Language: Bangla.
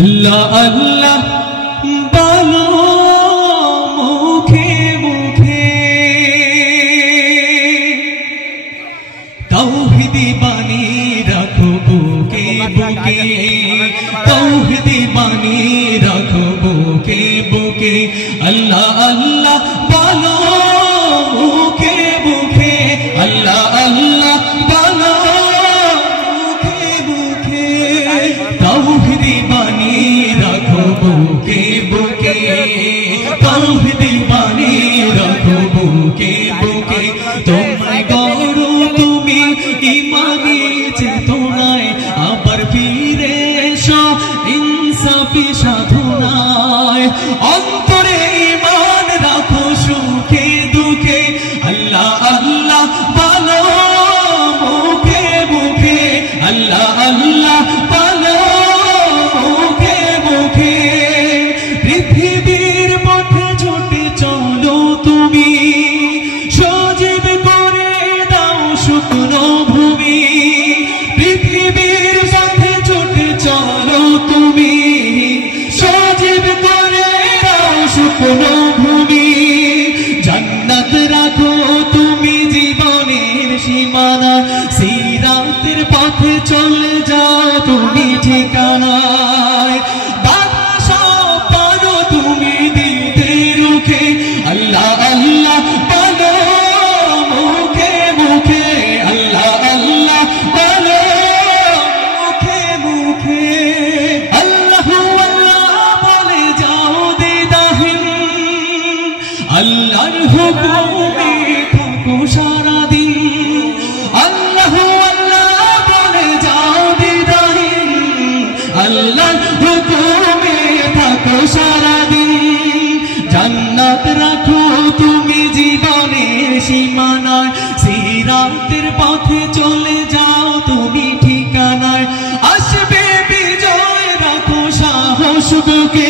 আল্লাহ আল্লাহ বলো মুখে মুখে, তাওহীদি বাণী রাখো বুকে বুকে, তাওহীদি বাণী রাখো বুকে বুকে। আল্লাহ আল্লাহ বলো মুখে মুখে, আল্লাহ আল্লাহ বলো মুখে মুখে, তাওহীদি বাণী রাখো বুকে বুকে, তাওহীদি বাণী রাখো বুকে বুকে। তোমায় গড়ো তুমি ইমানি চেতনায়, আবার ফিরে এসো ইনসাফি সাধনায়। অন্তরে ঈমান রাখো সুখে দুঃখে, আল্লাহ আল্লাহ বলো মুখে মুখে, আল্লাহ আল্লাহ বলো মুখে মুখে। পৃথিবীর পথে ছুটে চলো তুমি, সজীব করে দাও শুকনো ভূমি। পৃথিবীর পথে ছুটে চলো তুমি, সজীব করে দাও শুকনো ভূমি। জান্নাত রাখো তুমি জীবনের সীমানা, সিরাতের পথে চলে যাও তুমি ঠিকানায়। বাদশা পারো তুমি দিতে রুখে, আল্লাহ আল্লাহ বলো মুখে মুখে, আল্লাহ আল্লাহ বলো মুখে মুখে। আল্লাহু আল্লাহ বলে যাও দিদাহীন, আল্লাহর হুকুমে থাকো সারাদিন। আল্লাহু আল্লাহ বলে যাও দিদাহীন, আল্লাহর হুকুমে থাকো সারাদিন। জান্নাত রাখো তুমি জীবনের সীমানায়, সিরাতের পথে চলে যাও তুমি ঠিকানায়। আসবে বিজয় রাখো সাহস বুকে,